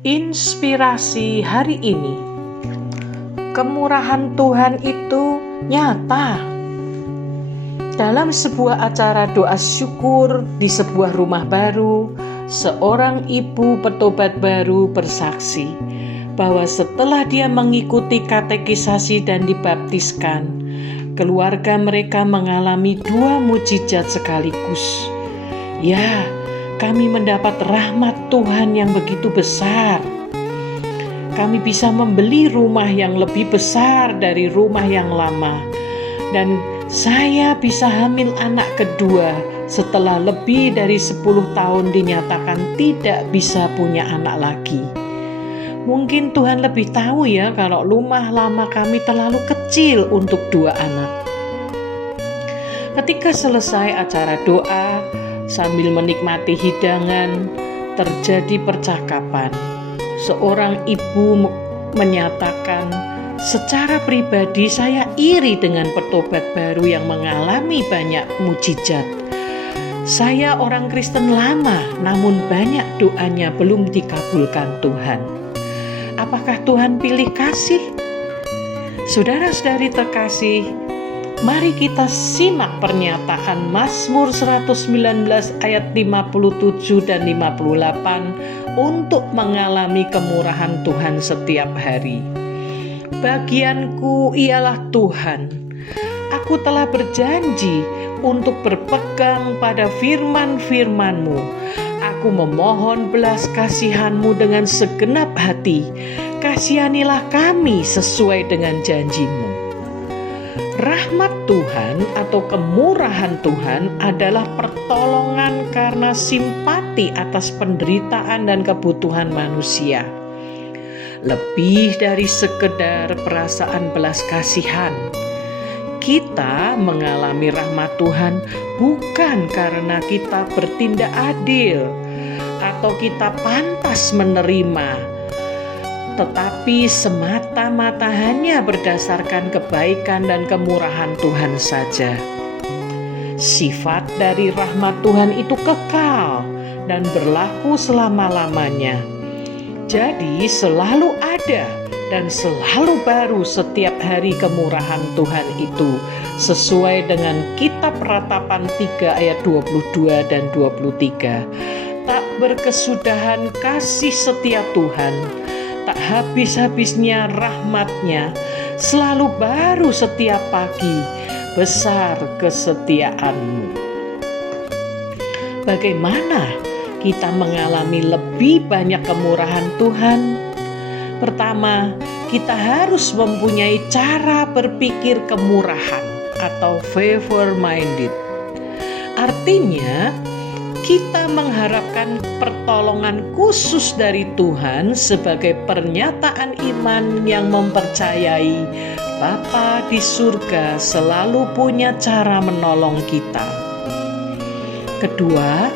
Inspirasi hari ini. Kemurahan Tuhan itu nyata. Dalam sebuah acara doa syukur di sebuah rumah baru, seorang ibu petobat baru bersaksi bahwa setelah dia mengikuti katekisasi dan dibaptiskan, keluarga mereka mengalami 2 mukjizat sekaligus. Ya, kami mendapat rahmat Tuhan yang begitu besar. Kami bisa membeli rumah yang lebih besar dari rumah yang lama. Dan saya bisa hamil anak kedua setelah lebih dari 10 tahun dinyatakan tidak bisa punya anak lagi. Mungkin Tuhan lebih tahu ya kalau rumah lama kami terlalu kecil untuk 2 anak. Ketika selesai acara doa, sambil menikmati hidangan, terjadi percakapan. Seorang ibu menyatakan, secara pribadi saya iri dengan petobat baru yang mengalami banyak mukjizat. Saya orang Kristen lama, namun banyak doanya belum dikabulkan Tuhan. Apakah Tuhan pilih kasih? Saudara-saudari terkasih, mari kita simak pernyataan Mazmur 119 ayat 57 dan 58 untuk mengalami kemurahan Tuhan setiap hari. Bagianku ialah Tuhan. Aku telah berjanji untuk berpegang pada firman-firman-Mu. Aku memohon belas kasihan-Mu dengan segenap hati. Kasihanilah kami sesuai dengan janji-Mu. Rahmat Tuhan atau kemurahan Tuhan adalah pertolongan karena simpati atas penderitaan dan kebutuhan manusia. Lebih dari sekedar perasaan belas kasihan, kita mengalami rahmat Tuhan bukan karena kita bertindak adil atau kita pantas menerima, tetapi semata-mata hanya berdasarkan kebaikan dan kemurahan Tuhan saja. Sifat dari rahmat Tuhan itu kekal dan berlaku selama-lamanya. Jadi selalu ada dan selalu baru setiap hari kemurahan Tuhan itu, sesuai dengan kitab Ratapan 3 ayat 22 dan 23. Tak berkesudahan kasih setia Tuhan, tak habis-habisnya rahmat-Nya, selalu baru setiap pagi, besar kesetiaan-Mu. Bagaimana kita mengalami lebih banyak kemurahan Tuhan? Pertama, kita harus mempunyai cara berpikir kemurahan atau favor-minded. Artinya, kita mengharapkan pertolongan khusus dari Tuhan sebagai pernyataan iman yang mempercayai Bapa di surga selalu punya cara menolong kita. Kedua,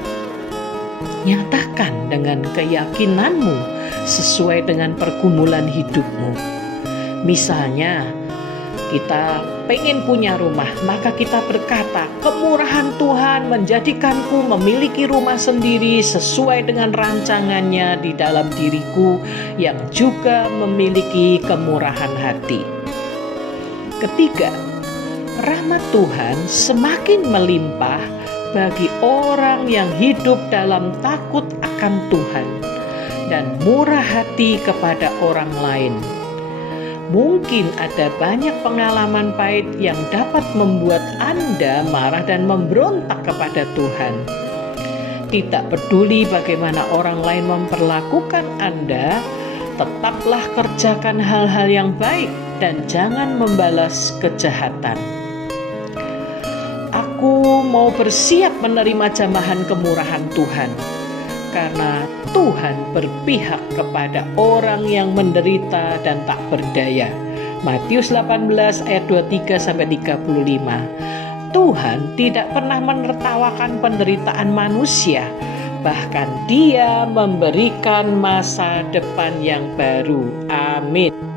nyatakan dengan keyakinanmu sesuai dengan pergumulan hidupmu. Misalnya, kita pengen punya rumah, maka kita berkata, kemurahan Tuhan menjadikanku memiliki rumah sendiri sesuai dengan rancangannya di dalam diriku yang juga memiliki kemurahan hati. Ketiga, rahmat Tuhan semakin melimpah bagi orang yang hidup dalam takut akan Tuhan dan murah hati kepada orang lain. Mungkin ada banyak pengalaman pahit yang dapat membuat Anda marah dan memberontak kepada Tuhan. Tidak peduli bagaimana orang lain memperlakukan Anda, tetaplah kerjakan hal-hal yang baik dan jangan membalas kejahatan. Aku mau bersiap menerima jamahan kemurahan Tuhan, karena Tuhan berpihak kepada orang yang menderita dan tak berdaya. Matius 18 ayat 23-35. Tuhan tidak pernah menertawakan penderitaan manusia, bahkan Dia memberikan masa depan yang baru. Amin.